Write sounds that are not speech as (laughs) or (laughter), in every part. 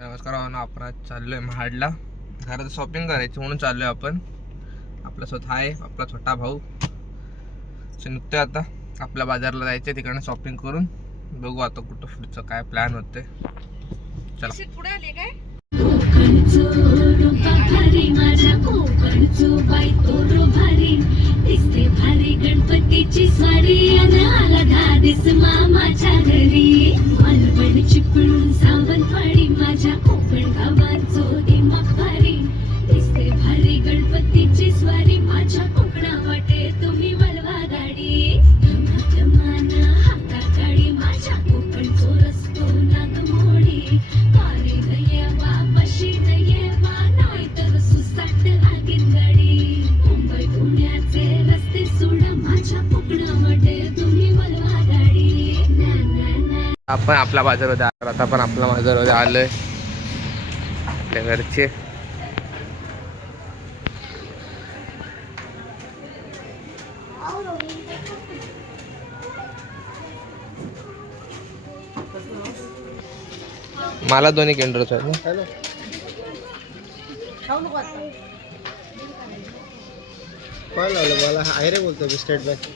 नमस्कार भावना आपण आज चाललोय महाडला. घरात शॉपिंग करायची म्हणून चाललोय आपण. आपला स्वतः आहे आपला छोटा भाऊ. असे निघतोय आता. आपल्या बाजारला जायचंय तिकडनं शॉपिंग करून. बघू आता कुठं पुढचं काय प्लॅन होते चला. पुढे आले काय? आपण आपला बाजार होता आता पण आपला बाजारमध्ये आलोय. आपल्या घरचे. मला दोन्ही केंद्रच आहेत ना. मला? आहे रे बोलतो मी स्टेट बँक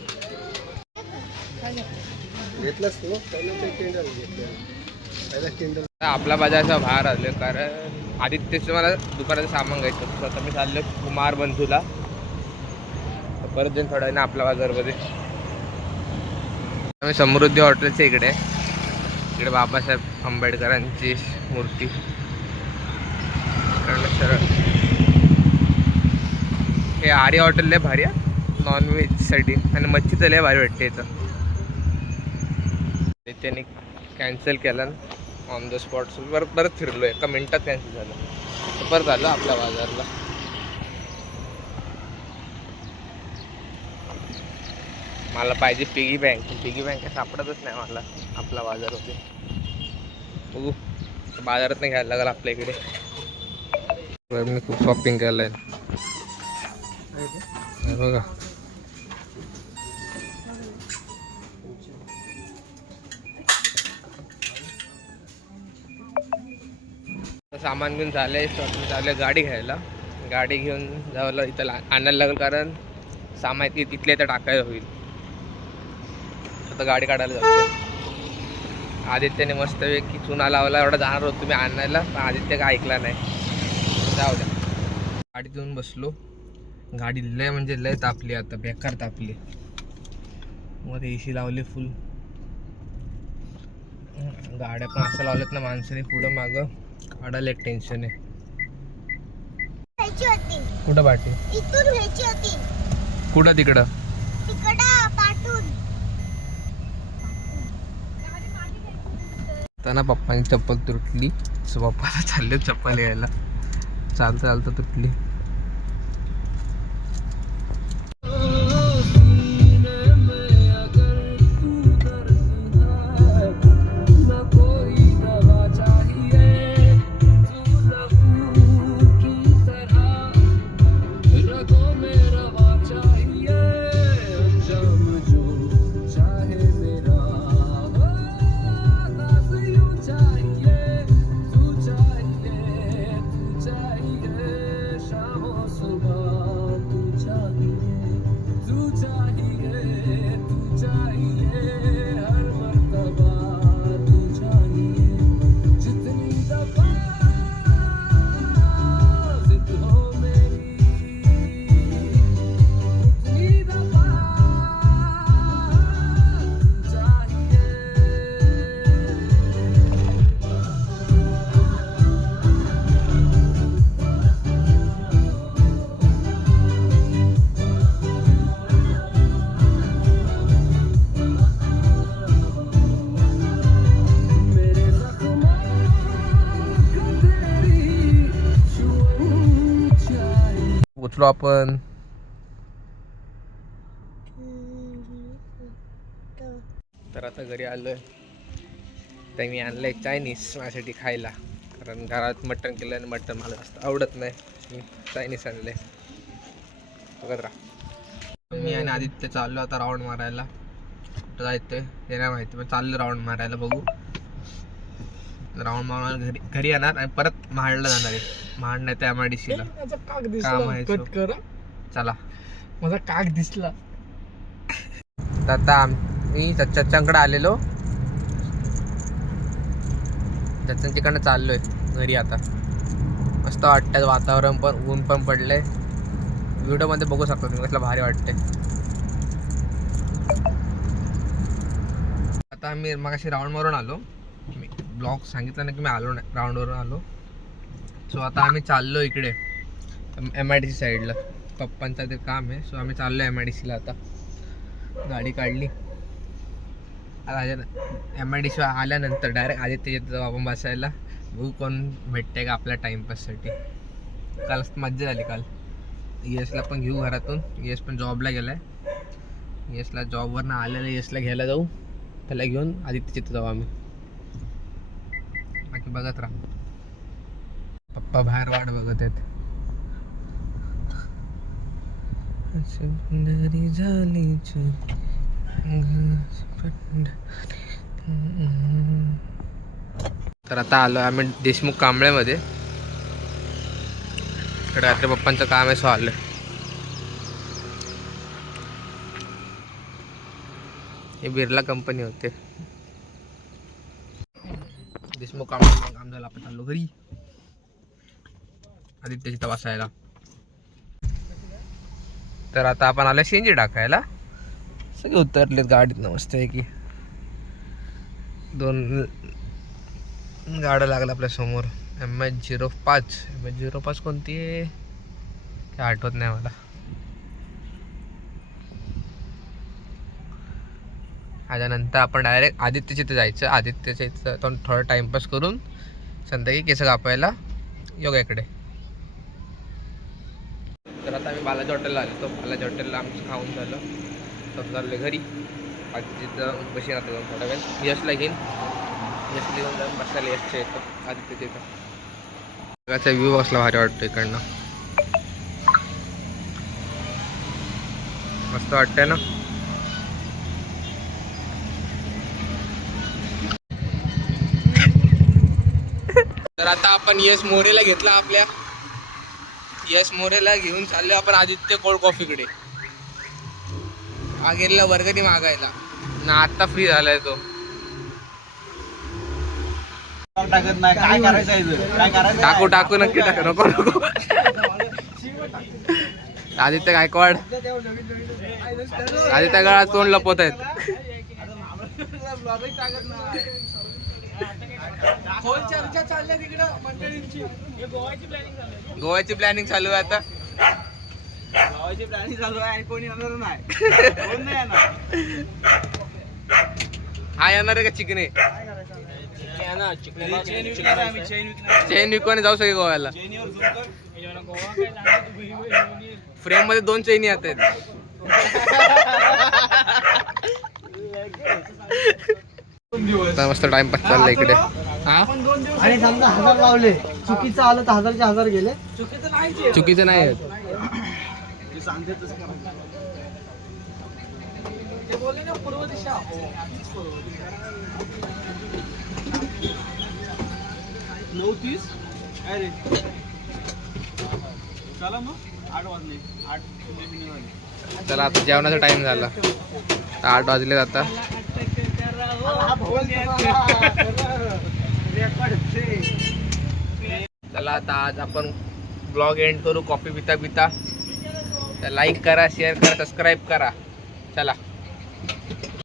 घेतलास तू पहिला ते टेंडर घेतलं. पहिला टेंडर आपला बाजारचा बाहेर आलो कारण आदित्यचं मला दुकानाचं सामान घ्यायचं होतं. आता मी चाललो कुमार बंधूला. परत जाईन थोडा ना आपल्या बाजारमध्ये. आम्ही समृद्धी हॉटेलच्या इकडे आहे. इकडे बाबासाहेब आंबेडकरांची मूर्ती. सरळ हे आर्य हॉटेल लय भारी आहे. नॉनव्हेजसाठी आणि मच्छी तर लय भारी वाटते इथं. ते त्यांनी कॅन्सल केलं ऑन द स्पॉट परत परत फिरलो एका मिनटात कॅन्सल झालं. तर परत आलो आपल्या बाजारला. मला पाहिजे पिगी बँक पिगी बँक सापडतच नाही मला आपला बाजार होते बघू. बाजारात नाही घ्यायला लागेल आपल्या इकडे. मी खूप शॉपिंग केलं आहे बघा. सामान घेऊन झाले शॉपिंग झालं गाडी घ्यायला. गाडी घेऊन जावलं इथं ला- आणायला लागलं कारण सामान तिथल्या इथं टाकायला होईल. आता गाडी काढायला जातो आदित्यने मस्तपैकी चुना लावला एवढा जाणार होतो तुम्ही आणायला पण आदित्य काय ऐकला नाही. जाऊ द्या. गाडीत येऊन बसलो. गाडी लय म्हणजे लय तापली आता बेकार तापली. मध्ये सी लावली फुल गाड्या पण असं लावल्यात ना माणसाने पुढं मागं. काढायला एक टेन्शन आहे. कुठं पाठी? इथून घ्यायची होती. कुठं तिकडं? तिकडं पाठून. त्यांना पप्पांची चप्पल तुटली. सो पप्पाला चालले चप्पल यायला चालतं चालतं तुटली. पोचलो आपण. तर आता घरी आलोय. तर मी आणलंय चायनीज माझ्यासाठी खायला. कारण घरात मटण केलं आणि मटण मला जास्त आवडत नाही. मी चायनीज आणलंय. बघत राहा. मी आणि आदित्य चाललो आता राऊंड मारायला. कुठं जायचं ते नाही माहिती पण चाललो राऊंड मारायला बघू. राऊंड मारून घरी घरी येणार आणि परत महाडला जाणार आहे. महाड नाही तर एम आय डी सीला माझा काक काम दिसला आहे कट चला. माझा काक दिसला. तर आता आम्ही चच्चांकडे आलेलो. चच्चांच्याकडनं चाललोय घरी आता. मस्त वाटतं वातावरण पण ऊन पण पडलंय. व्हिडिओमध्ये बघू शकतो तुम्ही कसलं भारी वाटते आता आम्ही मग अशी राऊंड मारून आलो. मी ब्लॉग सांगितलं ना की मी आलो नाही राऊंडवरून आलो. सो आता आम्ही चाललो इकडे एम आय डी सी साईडला पप्पांचं ते काम आहे सो आम्ही चाललो एम आय डी सीला आता. गाडी काढली. आता एम आय डी सी आल्यानंतर डायरेक्ट आदित्य येतो जाऊ आपण बसायला. बघू कोण भेटते का आपल्या टाईमपाससाठी काल मज्जा झाली काल. यशला पण घेऊ घरातून. यश पण जॉबला गेलाय. यशला जॉबवरनं आलेलं यशला घ्यायला जाऊ. त्याला घेऊन आदित्य तिथं जाऊ आम्ही. बघत राहा. पप्पा बाहेर वाट बघत आहेत. सुंदरी झाली तर आता आलो आम्ही देशमुख कांबळेमध्ये. इकडे रात्री पप्पांचं काम आहे सो आलं हे बिर्ला कंपनी होते. तेच मग काम झालं आपण चाललो घरी. आदित्यची त्याची तपासायला तर आता आपण आलो शेंजी टाकायला. सगळे उतरलेत गाडीत मस्त आहे की दोन गाड्या लागल्या आपल्यासमोर. एम एच झिरो पाच एम एच झिरो पाच कोणती आहे? काय आठवत नाही मला. त्याच्यानंतर आपण डायरेक्ट आदित्यच्या इथं जायचं. आदित्यच्या इथं तो थोडं टाइमपास करून संध्याकाळी केस कापायला योगाकडे तर आता आम्ही बालाजी हॉटेलला आलो. तो बालाजी हॉटेलला आमचं खाऊन झालं. तर चाललो घरी. आदित्यचं बशी राहतो जाऊन थोडा वेळ. यशला घेईन. यशला घेऊन जाऊन बसायला यशच्या येतं आदित्यच्या इथं. जगाचा व्ह्यू असला भारी वाटतो इकडनं. मस्त वाटतंय ना? आता आपण यश मोरेला घेतला आपल्या. यश मोरेला घेऊन चाललो आपण आदित्य कोल्ड कॉफीकडे. हा गेलेला वर्गणी मागायला. ना आता फ्री झालाय तो. टाकत नाही. काय करायचं? काय टाकू टाकू नक्की टाकू नको नको. आदित्य गायकवाड. आदित्य गळा तोंड लपवत आहेत. गोव्याची प्लॅनिंग चालू आहे. आता. गावाची प्लॅनिंग चालू आहे. कोणी येणार नाही. कोण नाही येणार? हा येणार आहे का चिकने? चेन विकवाने जाऊ सगळे गोव्याला. फ्रेममध्ये दोन चैनी येत आहेत. (laughs) आता मस्त टाइमपास चाललाय इकडे. आणि समजा हजार लावले चुकीचं आलं तर हजारचे हजार गेले. चुकीचं नाही करायचं. नऊ तीस? चला मग आठ वाजले. आठ मिनिट वाजले चला आता जेवणाचा टाइम झाला. आठ वाजले आता. चला आता आज आपण ब्लॉग एंड करू कॉफी पिता पिता. तर लाईक करा शेअर करा सबस्क्राईब करा. चला.